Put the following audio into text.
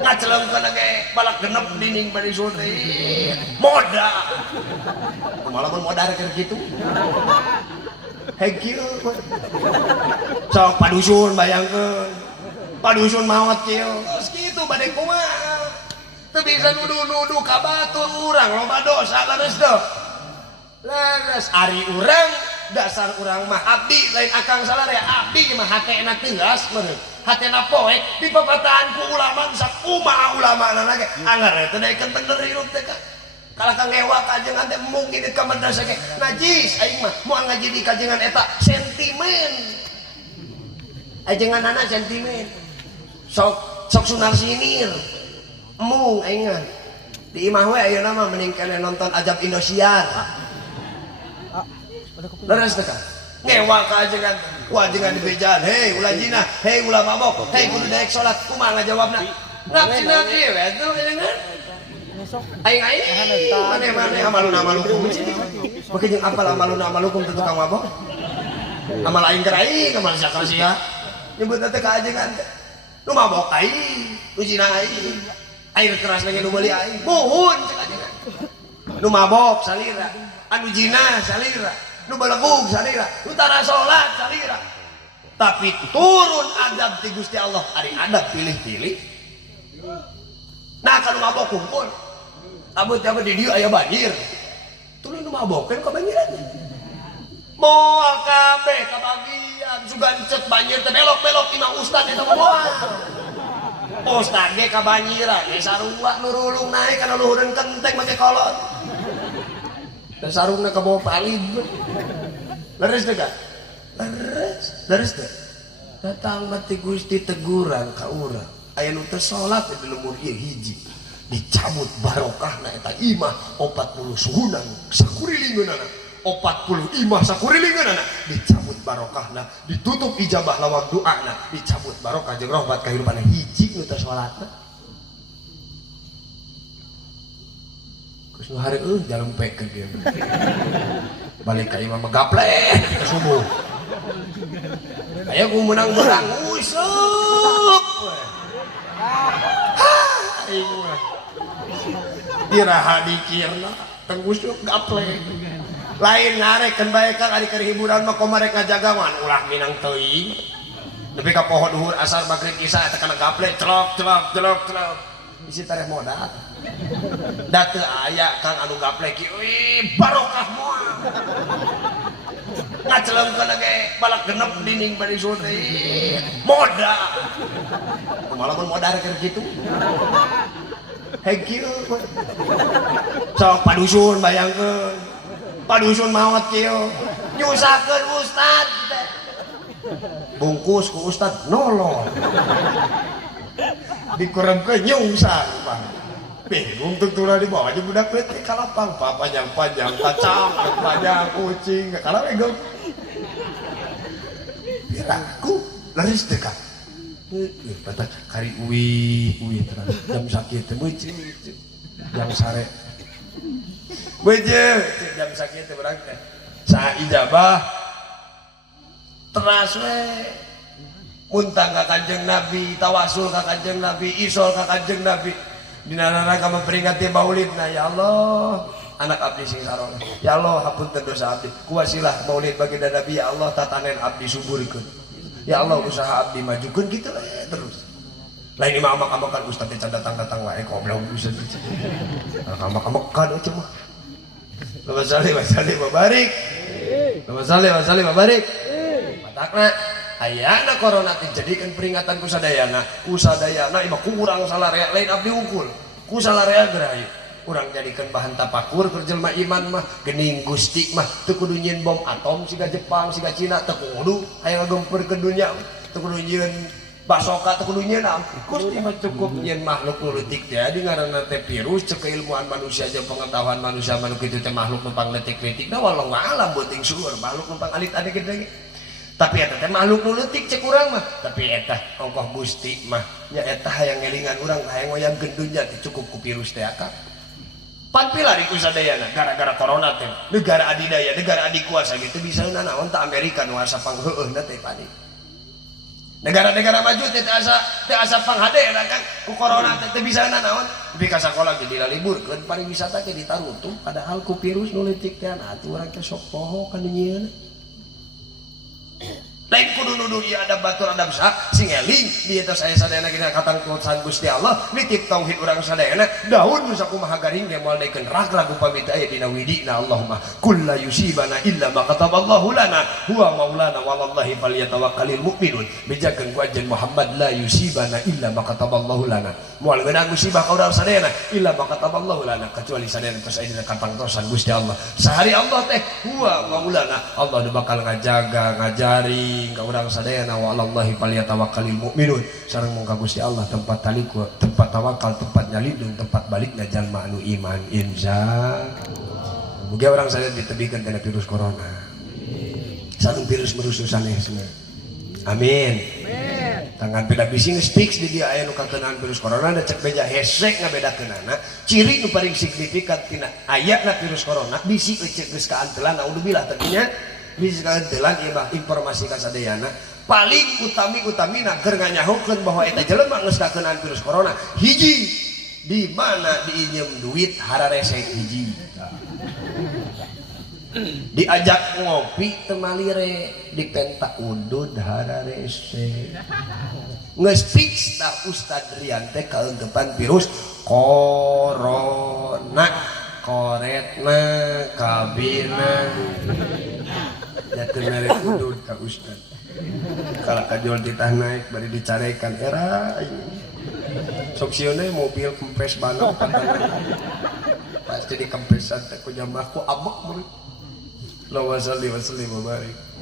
ngacelengkeun ge balak genep dinding bari sulti moda malah modar keur kitu hegil sok padusun bayangkeun padusun maot kieu geus kitu bade kumaha teu bisa nuduh-nuduh ka batur urang loba dosa leres deuh leres ari urang dasar urang mah abdi lain akang salare abdi mah hatena teuas meureun hatena poek di papatahan ku ulama sak kumaha ulama na ge anggar teh daekeun bener hirup teh ka kalau kang ngewa kajengan teh mungkin di madrasah ge najis aing mah moal ngaji di kajengan eta sentimen ajengan anak sentimen sok sunar sinir mung aing di imah we ayeuna mah mending kene nonton Ajab Indosiar leres teh ka ngewa kajengan wajengan dibejaan hei ulah jina hei ulah mabok hei kudu daek salat kumaha ngajawabna ngapsina kieu eta ajengan aing maneh amalun-amalukum make jeung apal amalun-amalukum teu tukang mabok amal aing keur aing amal sia-sia nyebutna teh ka ajengan teh nu mabok aing nu zina aing air keras lagi nu meuli aing muhun cek ajengan nu mabok salira anu zina salira nu balegug salira nu tara salat salira tapi turun adab ti Gusti Allah ari adab pilih-pilih nah kalau mabok kumpul abut-abut di dieu aya banjir turun nu mabokeun kabanjiran moal kabeh kabagian sugan cek banjir teh belok-belok imah ustad eta moal ustad ge kabanjiran ge sarua nu rulung naik kana luhureun kenteng make kolot dan sarungna ka bawah palid leres teh kan leres teh datang mati Gusti teguran ka urang aya nu teu salat di lembur ieu hiji dicabut barokahna eta imah 40 suhunan sakurilingeunana 40 imah sakurilingeunana dicabut barokahna ditutup ijabah lawang doana dicabut barokah jeung rahmat kahirupan hiji nu teu salatna geus nu hareueuh jalempek ke dieu balik ka imah megaplek ke subuh aya ku meunang berang useup diraha dikirna tenggus gaplek lain ngarekeun bae kang ari keur hiburan mah komarek ngajagawan ulah minang teuing nepi ka poho duhur asar magrib isya eta kana gaplek celok isi tareh modal da teu aya kang anu gaplek ieu barokah moal ngacelengkeun ge balak genep dinding bari sulti moda malah mun modar keur kitu hegil sok padusun bayangkeun padusun maot kieu nyusakeun ustad bungkus ku ustad nolong dikuremkeun nyungsang bingung tutura di bawah aja budak leutik kalapang panjang-panjang kacang panjang kucing kalau ego aku laris teh ka patah kari uwi terang jam sakit teh beuceut jam sare beuceut jam sakit teh berang teh saha ijabah teras we muntang ka Kanjeng Nabi tawasul ka Kanjeng Nabi isol ka Kanjeng Nabi dina rangka memperingati maulidna ya Allah anak abdi sing sarong ya Allah hapunten dosa abdi kuasilah maulid baginda Nabi ya Allah tatanen abdi suburikeun ya Allah usaha abdi majukeun kitu terus lain imah amak-amakan ustaz teh datang wae goblok ustaz amak-amakan itu mah Allahumma shalli wa sallim wa barik Allahumma shalli wa barik matakna ayana corona dijadikeun peringatan ku sadayana imah kurang salarea lain abdi unggul ku salarea geurayu urang jadikeun bahan tapakur keur jelema iman mah geuning Gusti mah teu kudu nyieun bom atom siga Jepang siga Cina teu kudu aya ngagempurkeun dunya teu kudu nyieun basoka teu kudu nyieun Gusti mah cukup nyieun makhluk nu leutik teh di ngaranna teh virus ceuk keilmuan manusia jeung pengetahuan manusia manu kitu teh makhluk nu pangleutik-leutikna wallahu alam beuting sueur makhluk nu pangalit-alit gede tapi eta teh makhluk nu leutik cek urang mah tapi eta ongkoh Gusti mah nya eta hayang ngelingan urang hayang ngoyangkeun dunya teh cukup ku virus teh akang pan pilari ku sadayana gara-gara corona teh negara adidaya negara adikuasa gitu bisa naon teh Amerika nu asa pangheueuna teh pani negara-negara maju teu asa panghadeuna kan ku corona teh bisa naon tapi ka sakola ge diliburkeun pariwisata ge ditarutung padahal ku virus nu leutik teh atuh urang teh sok poho ka dunyana lain kudu nuduh ieu adab batur adab sah sing eling di eta saya sadayana gina katangtusan Gusti Allah nitip tauhid urang sadayana daun nu sakumaha garing ge moal daekeun ragu pamit aya dina widina Allahumma kulla yusibana illa ma kataballahu lana huwa maulana wallahi falyatawakkalul mu'minun bejakeun ku ajen Muhammad la yusibana illa ma kataballahu lana moal geunang musibah ka urang sadayana illa ma kataballahu lana kecuali sadayana tos aya dina katangtosan Gusti Allah sahari Allah teh huwa maulana Allah nu bakal ngajaga ngajari ka urang sadayana wa alallahi falyatawakkalul mu'minun sareng mungka Gusti Allah tempat taliku tempat tawakal tempat nyalindung tempat balikna jalma anu iman insya muga urang sadaya ditebikeun tina virus corona sareng virus merusuh sanesna amin tangan beda bisi geus fix di dieu aya nu kakeunaan virus corona da cek beja hesek ngabedakeunana ciri nu paling signifikan tina ayatna virus corona bisi cek geus kaantelan naudzubillah tadinya bisa telan informasi kasadayana paling utami-utamina keur nganyahokeun bahwa eta jelema geus kakeunaan virus corona hiji di mana diinjem duit hararese hiji diajak ngopi teu malire di penta udud hararese geus fix tah Ustad Rian teh kaengkeupan virus corona koretna kabina jatuh narik udud ka Ustad kalau kajol ditah naik bari dicarekan era sok sieuna mobil kempes banget pasti dikempesan teh ku jamaah ku abek murid la wasalli wa sallim wa barik